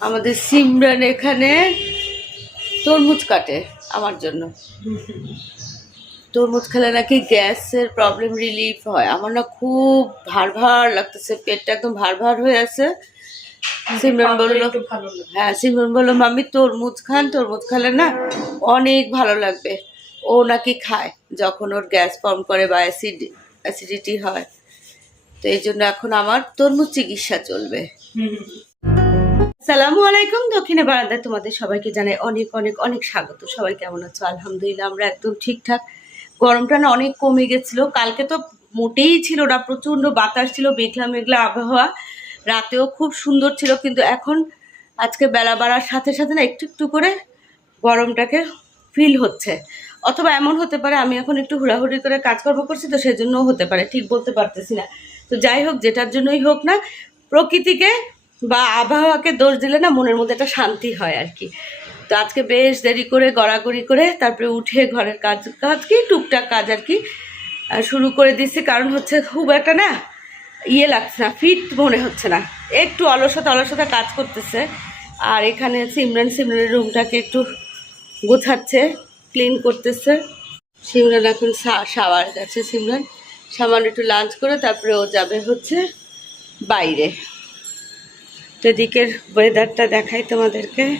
আমাদের সিমরান এখানে তরমুজ কাটে আমার জন্য। তরমুজ খেলে নাকি গ্যাসের প্রবলেম রিলিফ হয়। আমার না খুব ভার ভার লাগতেছে পেটটা একদম ভার ভার হয়ে আছে। সিমরান বলল হ্যাঁ সিমরান বলল মামি তরমুজ খান তরমুজ খেলে না অনেক ভালো লাগবে। ও নাকি খায় যখন ওর গ্যাস ফর্ম করে বা অ্যাসিড অ্যাসিডিটি হয়। তো এই জন্য এখন আমার তরমুজ চিকিৎসা চলবে। সালামু আলাইকুম, দক্ষিণে বারান্দায় তোমাদের সবাইকে জানাই অনেক অনেক অনেক স্বাগত। সবাই কেমন আছো? আলহামদুলিল্লাহ, আমরা একদম ঠিকঠাক। গরমটা না অনেক কমে গেছিল। কালকে তো মোটেই ছিল না, প্রচণ্ড বাতাস ছিল মেঘলা মেঘলা আবহাওয়া। রাতেও খুব সুন্দর ছিল, কিন্তু এখন আজকে বেলা বাড়ার সাথে সাথে না একটু একটু করে গরমটাকে ফিল হচ্ছে। অথবা এমন হতে পারে, আমি এখন একটু হুড়াহুড়ি করে কাজকর্ম করছি তো সেজন্যও হতে পারে, ঠিক বলতে পারতেছি না। তো যাই হোক, যেটার জন্যই হোক না, প্রকৃতিকে বা আবহাওয়াকে দোষ দিলে না মনের মধ্যে একটা শান্তি হয় আর কি। তো আজকে বেশ দেরি করে, গড়াগড়ি করে তারপরে উঠে ঘরের কাজ কাজ কি, টুকটাক কাজ আর কি শুরু করে দিচ্ছি কারণ হচ্ছে খুব একটা না ইয়ে লাগছে না ফিট মনে হচ্ছে না। একটু অলসতা অলসতা কাজ করতেছে। আর এখানে সিমরান, সিমরানের রুমটাকে একটু গোছাচ্ছে ক্লিন করতেছে। সিমরান এখন শাওয়ার গেছে, সিমরান। সামান্য একটু লাঞ্চ করে তারপরে ও যাবে হচ্ছে বাইরে। তো ওয়েদারটা দেখাই তোমাদেরকে।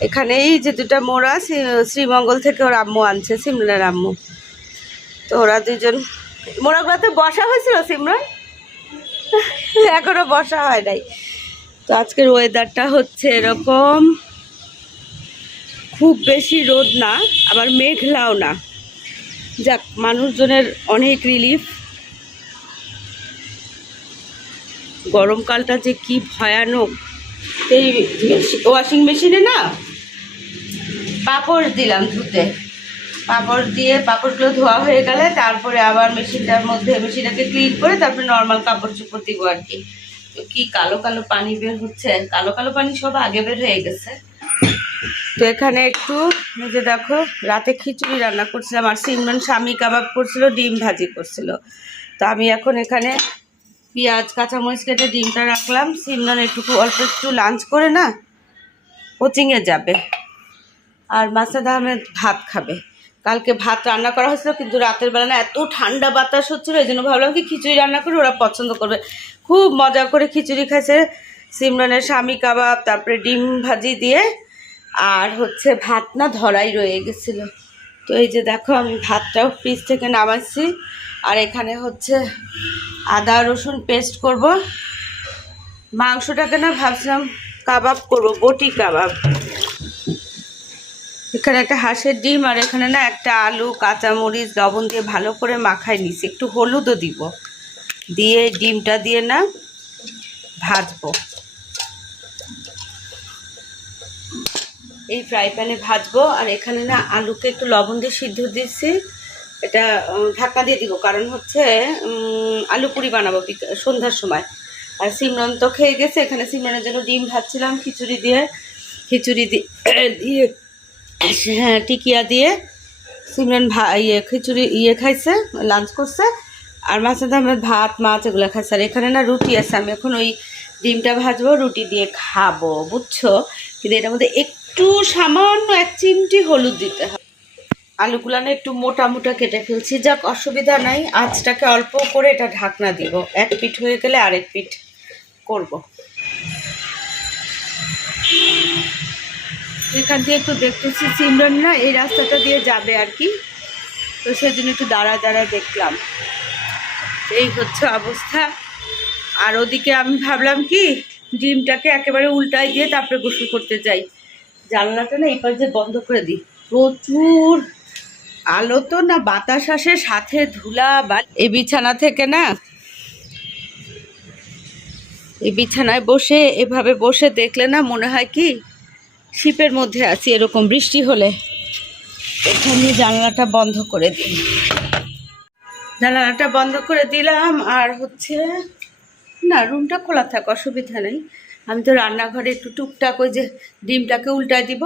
এখানে এই যে দুটা মোড়া শ্রী- শ্রীমঙ্গল থেকে ওর আম্মু আনছে, সিমরানের আম্মু। তো ওরা দুজন মোড়াগুলোতে বসা হয়েছিল সিমরান? এখনও বসা হয় নাই। তো আজকের ওয়েদারটা হচ্ছে এরকম। খুব বেশি রোদ না, আবার মেঘলাও না। যাক, মানুষজনের অনেক রিলিফ গরমকালটা যে কি ভয়ানক। এই ওয়াশিং মেশিনে না পাপড় দিলাম ধুতে। পাপড় দিয়ে পাপড়গুলো ধোয়া হয়ে গেলে তারপরে আবার মেশিনটার মধ্যে মেশিনটাকে ক্লিন করে তারপরে নর্মাল কাপড় চোপড় দিব আর কি। তো কি কালো কালো পানি বের হচ্ছে? কালো কালো পানি সব আগে বের হয়ে গেছে। তো এখানে একটু যে দেখো, রাতে খিচুড়ি রান্না করছিলাম আর সিমরান স্বামী কাবাব করছিল, ডিম ভাজি করছিল। তো আমি এখন এখানে পেঁয়াজ, কাঁচামরিচ কেটে ডিমটা রাখলাম। সিমরান একটু অল্প একটু লাঞ্চ করে না কোচিংয়ে যাবে। আর মাসাদ আহমেদ ভাত খাবে। কালকে ভাত রান্না করা হয়েছিল, কিন্তু রাতের বেলা না এত ঠান্ডা বাতাস হচ্ছিল, এই জন্য ভাবলাম কি খিচুড়ি রান্না করে, ওরা পছন্দ করবে। খুব মজা করে খিচুড়ি খাইছে সিমরানের স্বামী কাবাব, তারপরে ডিম ভাজি দিয়ে, আর হচ্ছে ভাত না ধরাই রয়ে গেছিল। তো এই যে দেখো, আমি ভাতটাও ফ্রিজ থেকে নামাচ্ছি। আর এখানে হচ্ছে আদা, রসুন পেস্ট করব। মাংসটাকে না ভাবছিলাম কাবাব করব, বটি কাবাব। এখানে একটা হাঁসের ডিম আর এখানে না একটা আলু, কাঁচামরিচ লবণ দিয়ে ভালো করে মাখাই নিছি। একটু হলুদও দিব। দিয়ে ডিমটা দিয়ে না ভাজবো। এই ফ্রাই প্যানে ভাজবো। আর এখানে না আলুকে একটু লবণ দিয়ে সিদ্ধ দিচ্ছি। এটা ঢাকা দিয়ে দিব। কারণ হচ্ছে আলু পুরি বানাবো সন্ধ্যার সময়। আর সিমরন তো খেয়ে গেছে, এখানে সিমরনের জন্য ডিম ভাজছিলাম, খিচুড়ি দিয়ে। খিচুড়ি দিয়ে হ্যাঁ টিকিয়া দিয়ে সিমরন ভা ইয়ে খিচুড়ি ইয়ে খাইছে, লাঞ্চ করছে। আর মাছের দামের ভাত, মাছ এগুলো খাইছে। আর এখানে না রুটি আছে, আমি এখন ওই ডিমটা ভাজবো, রুটি দিয়ে খাব, বুঝছ? কিন্তু এটার মধ্যে একটু সামান্য এক চিমটি হলুদ দিতে হবে। আলুগুলো না একটু মোটা মোটা কেটে ফেলছি। যাক, অসুবিধা নাই। আঁচটাকে অল্প করে এটা ঢাকনা দিব। এক পিঠ হয়ে গেলে আরেক পিঠ করব। এখান দিয়ে একটু দেখতেছি সিমরন না, এই রাস্তাটা দিয়ে যাবে আর কি। তো সেজন্য একটু দাঁড়া দাঁড়া দেখলাম। এই হচ্ছে অবস্থা। আর ওদিকে আমি ভাবলাম কি, ডিমটাকে একেবারে উল্টাই দিয়ে তারপরে গোসল করতে যাই। জানলাটা না এই পাশ বন্ধ করে দিই। প্রচুর আলো তো না বাতাস আসে সাথে ধুলা বা এই বিছানা থেকে না? এই বিছানায় বসে, এভাবে বসে দেখলে না মনে হয় কি শিপের মধ্যে আছি, এরকম বৃষ্টি হলে। এখানে জানলাটা বন্ধ করে দিই। জানালাটা বন্ধ করে দিলাম, আর হচ্ছে না, রুমটা খোলা থাক, অসুবিধা নেই। আমি তো রান্নাঘরে একটু টুকটাক ওই যে ডিমটাকে উল্টায় দিব,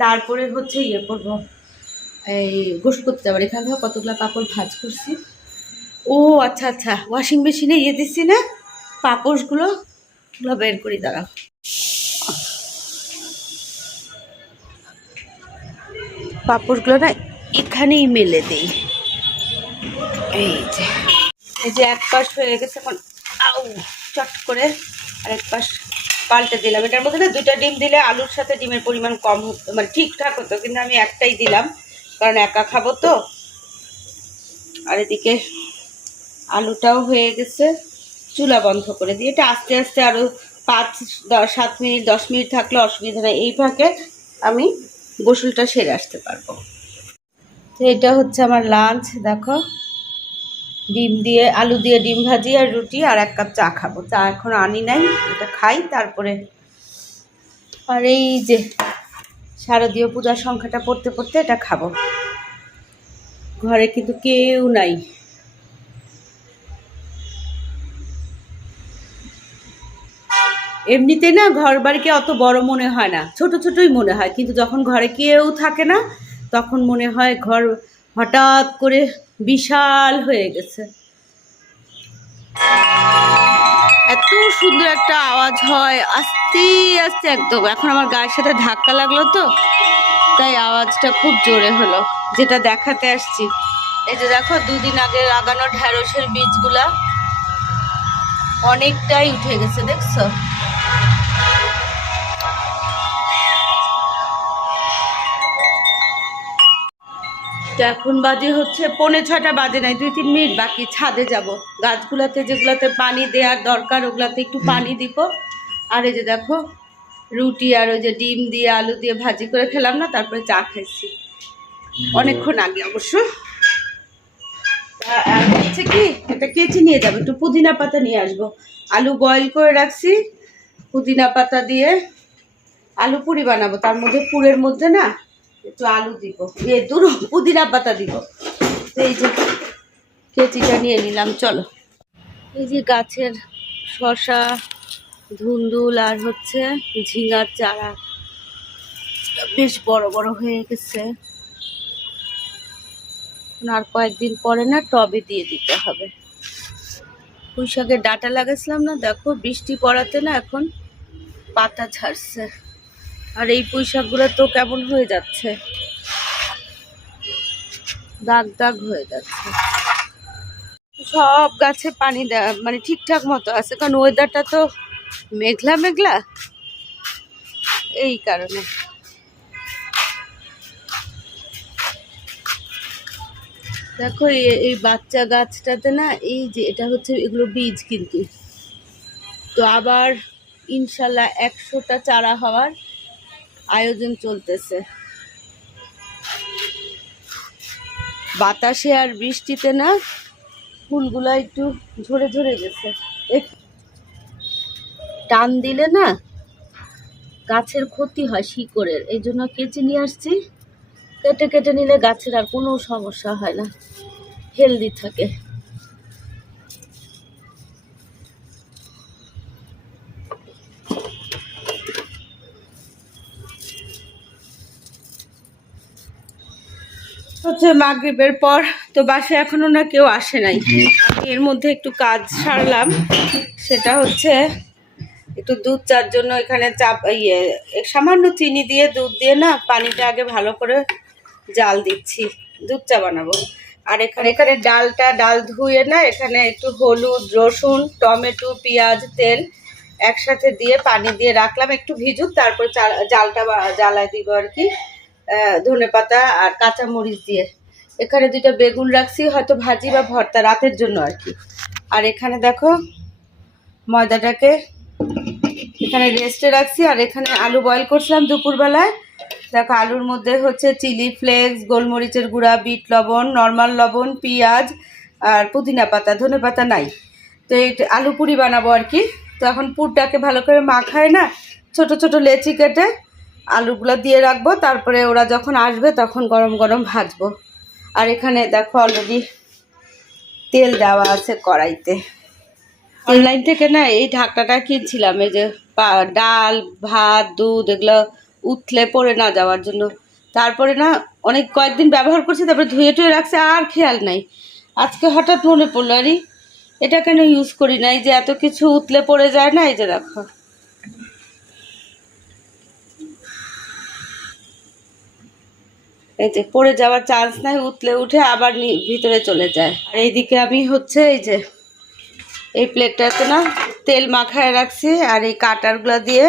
তারপরে হচ্ছে ইয়ে করব। এই গোস করতে যাবার। এখান থেকে কতগুলো কাপড় ভাজ করছি। ও আচ্ছা আচ্ছা। ওয়াশিং মেশিনে ইয়ে দিচ্ছি না? পাপড়গুলো বের করি, দাঁড়াও। পাপড়গুলো না এখানেই মেলে দেই। এই যে এই যে এক পাশ হয়ে গেছে এখন। আউ, চট করে আর এক পাশ পাল্টে দিলাম। এটার মধ্যে না দুটা ডিম দিলে আলুর সাথে ডিমের পরিমাণ কম হতো মানে ঠিকঠাক হতো। কিন্তু আমি একটাই দিলাম। কারণ একা খাব তো। আর এদিকে আলুটাও হয়ে গেছে। চুলা বন্ধ করে দিয়ে এটা আস্তে আস্তে আরও পাঁচ সাত মিনিট, দশ মিনিট থাকলে অসুবিধা নেই। এই ফাঁকে আমি গোসলটা সেরে আসতে পারব। তো এটা হচ্ছে আমার লাঞ্চ দেখো। ডিম দিয়ে, আলু দিয়ে ডিম ভাজি আর রুটি আর এক কাপ চা খাব। চা এখন আনি নাই, এটা খাই, তারপরে। আর এই যে শারদীয় পূজার সংখ্যাটা পড়তে পড়তে এটা খাব। ঘরে কিন্তু কেউ নাই। এমনিতে না ঘর বাড়িকে অত বড় মনে হয় না, ছোট ছোটই মনে হয়, কিন্তু যখন ঘরে কেউ থাকে না, তখন মনে হয় ঘর হঠাৎ করে বিশাল হয়ে গেছে। এত সুন্দর একটা আওয়াজ হয়, আস্তে আস্তে একদম। এখন আমার গায়ের সাথে ধাক্কা লাগল তো, তাই আওয়াজটা খুব জোরে হলো, যেটা দেখাতে আসছি। এই যে দেখো, দুদিন আগে লাগানো ঢ্যাঁড়সের বীজগুলা অনেকটাই উঠে গেছে, দেখছ? তো এখন বাজে হচ্ছে পৌনে ছটা বাজে নাই দুই তিন মিনিট বাকি ছাদে যাব। গাছগুলাতে যেগুলাতে পানি দেওয়ার দরকার ওগুলাতে একটু পানি দিব। আর এই যে দেখো রুটি আর ওই যে ডিম দিয়ে আলু দিয়ে ভাজি করে খেলাম না তারপরে চা খাইছি। অনেকক্ষণ আগে অবশ্য। হচ্ছে কি এটা কেচি নিয়ে যাব একটু পুদিনা পাতা নিয়ে আসব। আলু বয়েল করে রাখছি পুদিনা পাতা দিয়ে আলু পুরি বানাবো। তার মধ্যে পুরের মধ্যে না একটু আলু দিব, এ দুটো পুদিনা পাতা দিব। এই যে কেচিটা নিয়ে নিলাম, চলো। এই যে গাছের শশা ধুন্দুল আর হচ্ছে ঝিঙার চারা। বেশ বড় বড় হয়ে গেছে। আর কয়েকদিন পরে না টবে দিয়ে দিতে হবে। পুঁই শাকের ডাটা লাগাইছিলাম না, দেখো বৃষ্টি পড়াতে না এখন পাতা ছাড়ছে আর এই পুঁই শাকগুলো তো কেমন হয়ে যাচ্ছে? দাগ দাগ হয়ে যাচ্ছে। সব গাছে পানি মানে ঠিকঠাক মতো আছে, কারণ ওয়েদারটা তো মেঘলা মেঘলা। এই কারণে। দেখো এই বাচ্চা গাছটাতে না, এই যে এটা হচ্ছে এগুলো বীজ কিন্তু। তো আবার ইনশাল্লাহ একশোটা চারা হওয়ার আয়োজন চলতেছে। বাতাসে আর বৃষ্টিতে না ফুলগুলো একটু ঝরে ঝরে গেছে। টান দিলে না গাছের ক্ষতি হয় শিকড়ের। এই জন্য কেচে নিয়ে আসছি। কেটে কেটে নিলে গাছের আর কোনো সমস্যা হয় না। হেলদি থাকে। হচ্ছে মাগরিবের পর তো বাসায় এখনও না কেউ আসে নাই। আমি এর মধ্যে একটু কাজ সারলাম। সেটা হচ্ছে একটু দুধ চার জন্য এখানে চাপ ইয়ে সামান্য চিনি দিয়ে দুধ দিয়ে না পানিটা আগে ভালো করে জাল দিচ্ছি। দুধ চা বানাবো। আর এখানে এখানে ডালটা ডাল ধুয়ে না এখানে একটু হলুদ রসুন টমেটো পেঁয়াজ তেল একসাথে দিয়ে পানি দিয়ে রাখলাম। একটু ভিজুক তারপর জালটা জ্বালায় দিব আর কি। ধনে পাতা আর কাঁচা মরিচ দিয়ে। এখানে দুইটা বেগুন রাখছি, হয়তো ভাজি বা ভর্তা, রাতের জন্য আর কি। আর এখানে দেখো, ময়দাটাকে এখানে রেস্টে রাখছি। আর এখানে আলু বয়েল করছিলাম দুপুরবেলায়। দেখো, আলুর মধ্যে হচ্ছে চিলি ফ্লেক্স, গোলমরিচের গুঁড়া, বিট লবণ নর্মাল লবণ, পেঁয়াজ আর পুদিনা পাতা। ধনে পাতা নাই। তো এই আলু পুরি বানাবো আর কি। তো এখন পুরটাকে ভালো করে মাখায় না, ছোট ছোট লেচি কেটে আলুগুলো দিয়ে রাখব, তারপরে ওরা যখন আসবে তখন গরম গরম ভাজবো। আর এখানে দেখো অলরেডি তেল দেওয়া আছে কড়াইতে। অনলাইন থেকে না এই ঢাকনাটা কিনছিলাম, এই যে ডাল, ভাত, দুধ, এগুলো উথলে পড়ে না যাওয়ার জন্য। তারপরে না অনেক কয়েকদিন ব্যবহার করছি, তারপরে ধুয়ে টুয়ে রাখছে, আর খেয়াল নাই। আজকে হঠাৎ মনে পড়ল, আরে এটা কেন ইউজ করি না? এই যে এত কিছু উতলে পড়ে যায় না, এই যে দেখো। এই যে পড়ে যাওয়ার চান্স নাই, উতলে উঠে আবার ভিতরে চলে যায়। আর এইদিকে আমি হচ্ছে এই যে, এই প্লেটটাতে না তেল মাখায় রাখছি আর এই কাটারগুলো দিয়ে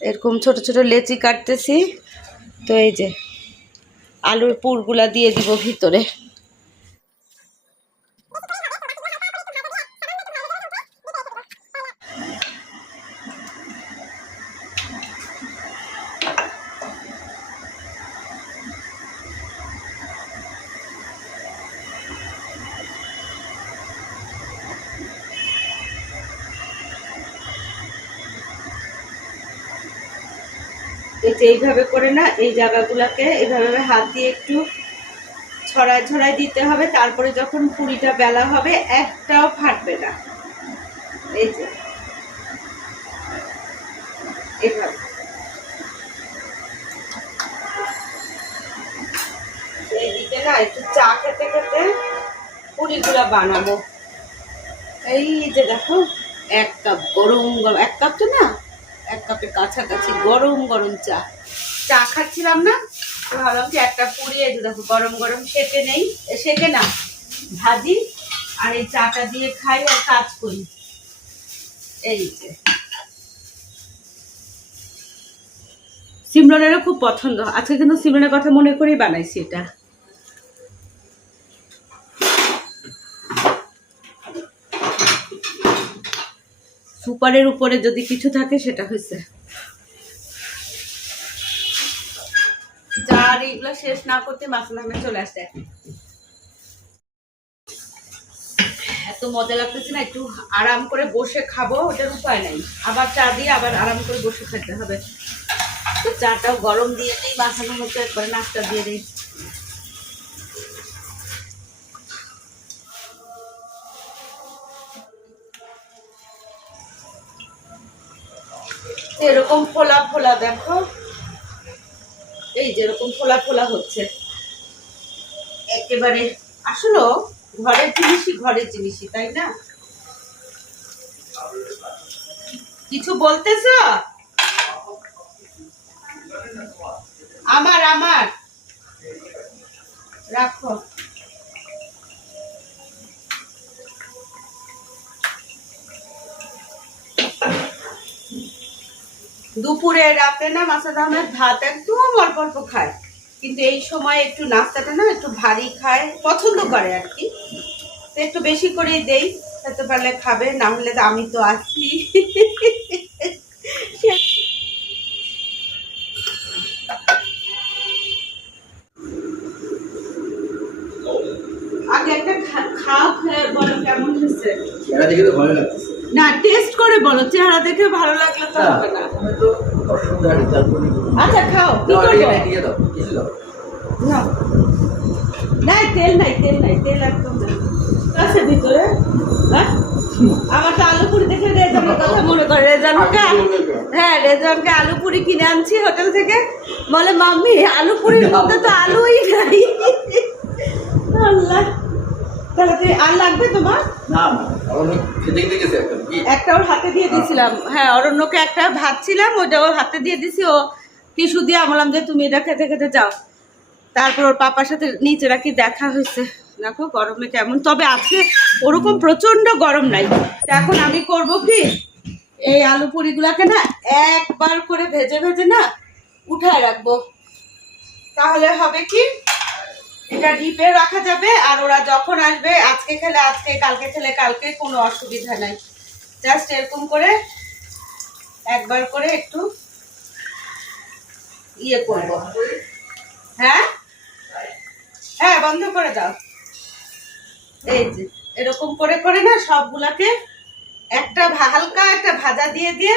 এরকম ছোট ছোট লেচি কাটতেছি। তো এই যে, আলুর পুরগুলা দিয়ে দিব ভিতরে। এই যে এইভাবে করে না, এই জায়গাগুলোকে এইভাবে হাত দিয়ে একটু ছড়ায় ছড়ায় দিতে হবে, তারপরে যখন পুরিটা বেলা হবে একটাও ফাটবে না। এই যে। এইভাবে এইদিকে না একটু চা খেতে খেতে পুরিগুলা বানাবো। এই যে দেখো, এক কাপ গরম গরম, এক কাপ তো না? এক কাপের কাছাকাছি গরম গরম চা। চা খাচ্ছিলাম না ভাবলাম যে একটা এই দেখো গরম গরম সেকে নেই সেকে না, ভাজি আর এই চাটা দিয়ে খাই আর কাজ করি। এই যে। সিমরনেরও খুব পছন্দ। আজকে কিন্তু সিমরনের কথা মনে করেই বানাইছি এটা। সুপারের উপরে যদি কিছু থাকে, সেটা হয়েছে শেষ না করতে চলে এত মজা লাগতেছে না, একটু আরাম করে বসে খাব, ওটার উপায় নাই। আবার চা দিয়ে আবার আরাম করে বসে খেতে হবে। চাটাও গরম দিয়ে দিই মাসানোর মতো একবারে নাস্তা দিয়ে দিই। এরকম ফোলা ফোলা, দেখো। এই যে এরকম ফোলা ফোলা হচ্ছে। একেবারে আসলে, ঘরের জিনিসই ঘরের জিনিসই, তাই না? কিছু বলতেছ? আমার আমার। রাখো। দুপুরে রাতে না মাসাদ আহমেদ ভাত একদম অল্প অল্প খায়। কিন্তু এই সময় একটু নাস্তাটা না একটু ভারী খায় পছন্দ করে আর কি। তো একটু বেশি করে দেই খেতে পারলে খাবে না হলে তো আমি তো আছি। আগে একটা খাও বলো কেমন হয়েছে? না টেস্ট করে বলো চেহারা দেখে ভালো লাগলে তো হবে না। আমি তো দর্শক গাড়ি তারপরে আচ্ছা খাও কি করব? দিয়ে দাও কিছু দাও। না। নাই তেল নাই তেল নাই তেল একদম আছে ভিতরে হ্যাঁ আমার তো আলু পুরি দেখে রেজানের কথা মনে করে। রেজানকে হ্যাঁ রেজানকে আলু পুরি কিনে আনছি হোটেল থেকে। বলে মাম্মি আলু পুরির মধ্যে তো আলুই নাই। আল্লাহ। তাহলে তুই আর লাগবে তোমার? একটা ওর হাতে দিয়ে দিয়েছিলাম। হ্যাঁ অরণ্যকে একটা ভাবছিলাম ওটা ওর হাতে দিয়ে দিছি। ও টিস্যু দিয়ে বললাম যে তুমি এটা খেতে খেতে যাও। তারপর ওর পাপার সাথে নিচে রাখি দেখা হয়েছে। দেখো গরমে কেমন। তবে আজকে ওরকম প্রচণ্ড গরম নাই। এখন আমি করব কি? এই আলু পুরিগুলাকে না একবার করে ভেজে ভেজে না উঠায় রাখব। তাহলে হবে কি? এটা ডিপে রাখা যাবে আর ওরা যখন আসবে, আজকে খেলে আজকে, কালকে খেলে কালকে, কোনো অসুবিধা নাই। জাস্ট এরকম করে একবার করে একটু ইয়ে করব। হ্যাঁ? হ্যাঁ বন্ধ করে দাও। এই যে, এরকম করে করে না সবগুলাকে একটা হালকা একটা ভাজা দিয়ে দিয়ে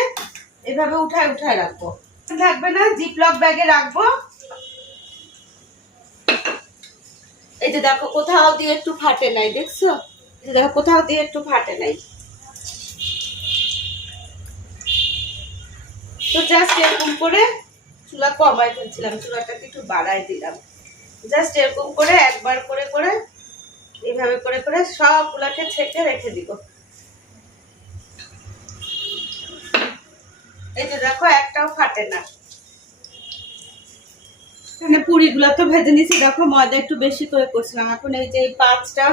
এভাবে উঠায় উঠায় রাখব। থাকবে না জিপলক ব্যাগে রাখব। এই যে দেখো, কোথাও দিয়ে একটু ফাটে নাই, দেখছ? এই যে দেখো, কোথাও দিয়ে একটু ফাটে নাই। তো জাস্ট এরকম করে চুলা কমাই ফেলছিলাম, চুলাটাকে একটু বাড়াই দিলাম। জাস্ট এরকম করে, একবার করে করে, এইভাবে করে করে সব সবগুলাকে ছেঁকে রেখে দিব। এই যে দেখো, একটাও ফাটে না। এখানে পুরিগুলো তো ভেজে নিয়েছি। দেখো, ময়দা একটু বেশি করে করছিলাম। এখন এই যে পাঁচটা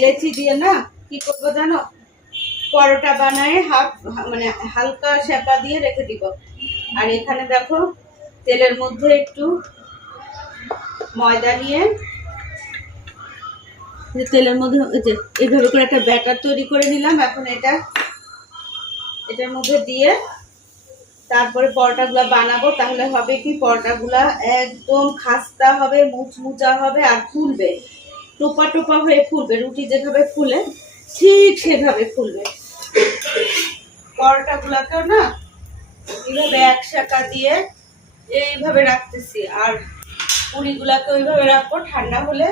লেচি দিয়ে না, কি করব জানো? পরোটা বানায় হাফ মানে হালকা শেপা দিয়ে রেখে দিব। আর এখানে দেখো, তেলের মধ্যে একটু ময়দা নিয়ে তেলের মধ্যে যে এইভাবে করে একটা ব্যাটার তৈরি করে নিলাম। এখন এটা, এটার মধ্যে দিয়ে তারপরে পরোটাগুলো বানাবো, তাহলে হবে কি, পরোটাগুলা একদম খাস্তা হবে, মুচমুচা হবে আর ফুলবে। টোপা টোপা হয়ে ফুলবে, রুটি যেভাবে ফুলে, ঠিক সেভাবে ফুলবে। পরোটাগুলাকেও না এইভাবে এক শাকা দিয়ে এইভাবে রাখতেছি, আর পুরিগুলাকে ওইভাবে রাখব, ঠান্ডা হলে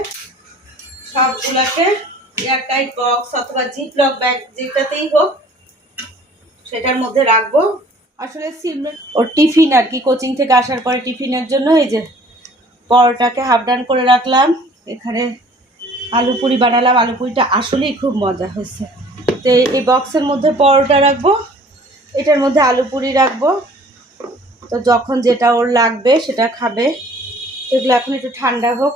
সবগুলাকে এয়ারটাইট বক্স অথবা জিপ লক ব্যাগ যেটাতেই হোক, সেটার মধ্যে রাখব। আসলে ওর টিফিন আর কি, কোচিং থেকে আসার পরে টিফিনের জন্য এই যে পরোটাকে হাফ ডান করে রাখলাম। এখানে আলু পুরি বানালাম। আলু পুরিটা আসলেই খুব মজা হয়েছে। তো এই বক্সের মধ্যে পরোটা রাখব, এটার মধ্যে আলু পুরি রাখব। তো যখন যেটা ওর লাগবে সেটা খাবে। এগুলো এখন একটু ঠান্ডা হোক।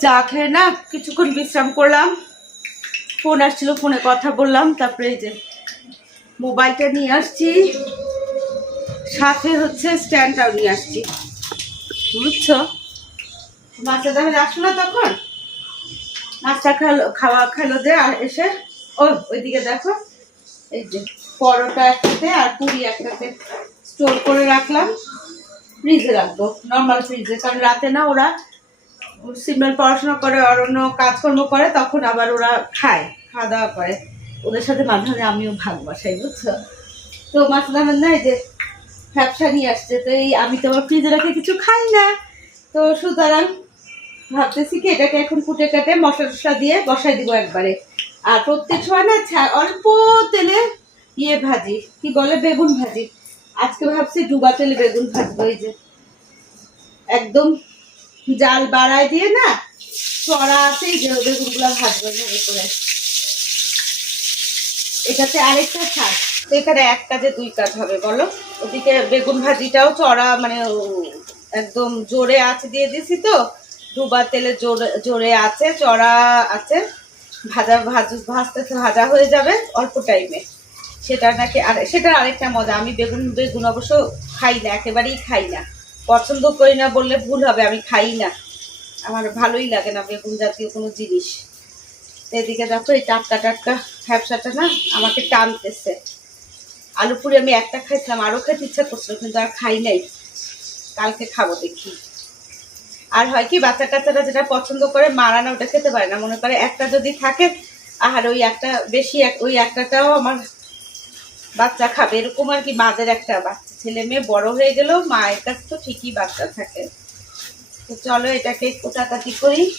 চা খেয়ে না কিছুক্ষণ বিশ্রাম করলাম। ফোন আসছিল, ফোনে কথা বললাম। তারপরে এই যে মোবাইলটা নিয়ে আসছি। সাথে হচ্ছে স্ট্যান্ডটাও নিয়ে আসছি। বুঝছ? মাছের দামে আসলো না তখন? মাছটা খালো, খাওয়া খেলো যে আর এসে, ও, ওইদিকে দেখো। এই যে পরোটা একটাতে আর পুরি একটাতে স্টোর করে রাখলাম। ফ্রিজে রাখব নর্মাল ফ্রিজে কারণ রাতে না ওরা সিগন্যাল পড়াশোনা করে আর অন্য কাজকর্ম করে, তখন আবার ওরা খায় খাওয়া দাওয়া করে। ওদের সাথে মাঝে মাঝে আমিও ভাগ বাসাই, বুঝছ? তো মাছ আহমেদ না, এই যে ব্যবসা নিয়ে আসছে, তো এই আমি তো আবার ফ্রিজে রাখে কিছু খাই না। তো সুতরাং ভাবতেছি কি, এটাকে এখন কুটে কাটে, মশলা টশলা দিয়ে বসাই দিব একবারে। আর প্রত্যেক সময় না অল্প তেলে ইয়ে ভাজি, কি বলে, বেগুন ভাজি। আজকে ভাবছি ডুবা তেলে বেগুন ভাজবো, এই যে। একদম জাল বাড়ায় দিয়ে না, চড়া আছেই যে বেগুনগুলো ভাজবো করে। এটাতে আরেকটা তো এখানে এক কাজে দুই কাজ হবে, বলো? ওদিকে বেগুন ভাজিটাও চড়া মানে একদম জোরে আঁচ দিয়ে দিছি তো। ডুবা তেলে জোরে জোরে আছে চড়া আছে ভাজা, ভাজ, ভাজতে, ভাজা হয়ে যাবে অল্প টাইমে সেটা নাকি আর, সেটার আরেকটা মজা, আমি বেগুন বেগুন অবশ্য খাই না, একেবারেই খাই না। পছন্দ করি না বললে ভুল হবে, আমি খাই না। আমার ভালোই লাগে না বেগুন জাতীয় কোনো জিনিস। এদিকে দেখো, এই টাটকা টাটকা ব্যবসাটা না আমাকে টানতেছে। আলু পুরি আমি একটা খাইছিলাম, আরও খেতে ইচ্ছা করছিল, কিন্তু আর খাই নাই। কালকে খাব দেখি। আর হয় কি, বাচ্চা কাচ্চারা যেটা পছন্দ করে, মারা না, ওটা খেতে পারে না। মনে করে একটা যদি থাকে আর ওই একটা বেশি এক- ওই একটাটাও আমার বাচ্চা খাবে। এরকম আর কি, মাদের একটা বাচ্চা। ছেলে মেয়ে বড় হয়ে গেলেও মায়ের কাছে তো ঠিকই বাচ্চা থাকে। তো চলো এটাকে কোটাকাটি করি।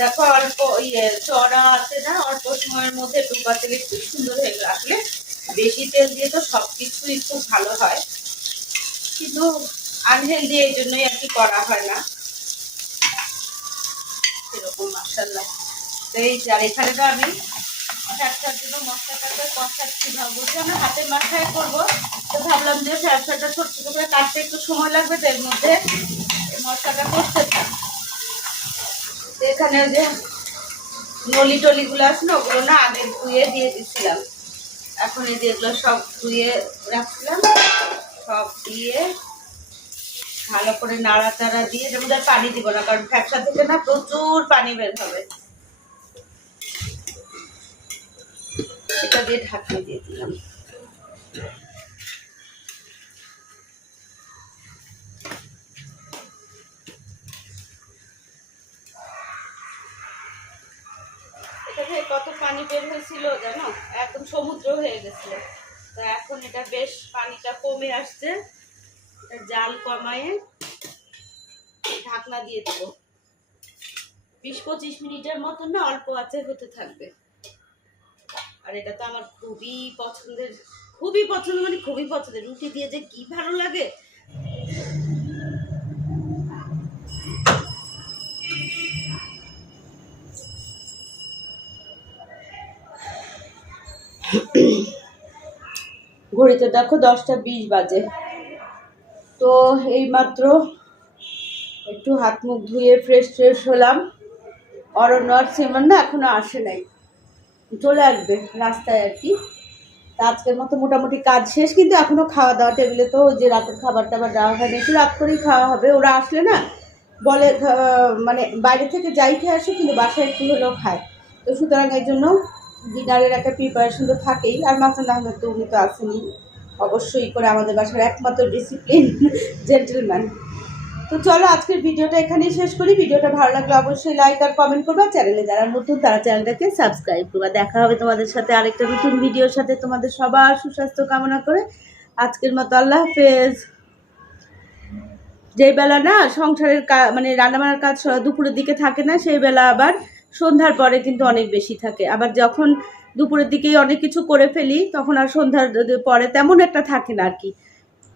দেখো অল্প ইয়ে চড়া আছে না, অল্প সময়ের মধ্যে ডুবা তেলে খুব সুন্দর হয়ে রাখলে বেশি তেল দিয়ে তো সব কিছুই খুব ভালো হয়। কিন্তু আনহেলদি এই জন্যই আর কি করা হয় না। সেরকম মাসাল্লাহ তো এই যে, আর এখানে তো আমি ব্যবসার জন্য মশলাটাকে কষাচ্ছি, ভাববো যে আমরা হাতে মাথায় করব। তো ভাবলাম যে ব্যবসাটা ছোট ছোট করে কাটতে একটু সময় লাগবে, তো এর মধ্যে মশলাটা করতে থাক। তো এখানে যে নলি টলিগুলো আছে না ওগুলো না আগে ধুয়ে দিয়ে দিছিলাম। এখন এই যে এগুলো সব ধুয়ে রাখছিলাম, সব দিয়ে ভালো করে নাড়া নাড়াচাড়া দিয়ে যেমন পানি দিব না, কারণ ব্যবসা থেকে না প্রচুর পানি বের হবে। সেটা দিয়ে ঢাকনা দিয়ে দিলাম। থেকে কত পানি বের হয়েছিল জানো? একদম সমুদ্র হয়ে গেছিল তো এখন এটা বেশ পানিটা কমে আসছে। জাল কমায়ে ঢাকনা দিয়ে দেবো। বিশ পঁচিশ মিনিটের মতন না, অল্প আছে, হতে থাকবে। আর এটা তো আমার খুবই পছন্দের, খুবই পছন্দ মানে খুবই পছন্দের। রুটি দিয়ে যে কি ভালো লাগে ঘড়িতে দেখো দশটা বিশ বাজে। তো এইমাত্র একটু হাত মুখ ধুয়ে ফ্রেশ ফ্রেশ হলাম। অরণ্য আর সিমন না এখনও আসে নাই। চলে আসবে রাস্তায় আর কি। তা আজকের মতো মোটামুটি কাজ শেষ, কিন্তু এখনও খাওয়া দাওয়া টেবিলে তো যে রাতের খাবার টাবার দেওয়া হয়নি একটু রাত করেই খাওয়া হবে। ওরা আসলে না বলে মানে বাইরে থেকে যাই খেয়ে আসে, কিন্তু বাসায় একটু হলেও খায়। তো সুতরাং এই জন্য ডিনারের একটা প্রিপারেশন তো থাকেই, আর মাসান আহমেদ তো উনি তো আসেনি অবশ্যই করে আমাদের বাসার একমাত্র ডিসিপ্লিন জেন্টেলম্যান তো চলো আজকের ভিডিওটা এখানেই শেষ করি। ভিডিওটা ভালো লাগলে অবশ্যই লাইক আর কমেন্ট করবা। চ্যানেলে যারা নতুন, তারা চ্যানেলটাকে সাবস্ক্রাইব করবা। দেখা হবে তোমাদের সাথে আরেকটা নতুন ভিডিওর সাথে তোমাদের সবার সুস্বাস্থ্য কামনা করে। আজকের মতো আল্লাহ হাফেজ। যেই বেলা না সংসারের মানে রান্নাবান্নার কাজ দুপুরের দিকে থাকে না, সেই বেলা আবার সন্ধ্যার পরে কিন্তু অনেক বেশি থাকে। আবার যখন দুপুরের দিকেই অনেক কিছু করে ফেলি, তখন আর সন্ধ্যার পরে তেমন একটা থাকে না আর কি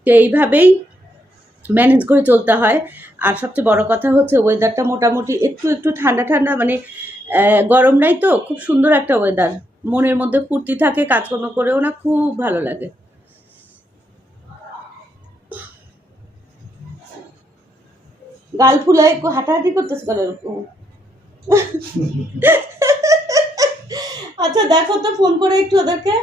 তো এইভাবেই ম্যানেজ করে চলতে হয়। আর সবচেয়ে বড় কথা হচ্ছে ওয়েদারটা মোটামুটি একটু একটু ঠান্ডা ঠান্ডা মানে গরম নাই তো, খুব সুন্দর একটা ওয়েদার মনের মধ্যে ফুর্তি থাকে, কাজকর্ম করেও না খুব ভালো লাগে। গাল ফুলায় একটু হাঁটাহাঁটি করতেছে কেন? এরকম আচ্ছা দেখো তো ফোন করে একটু ওদেরকে।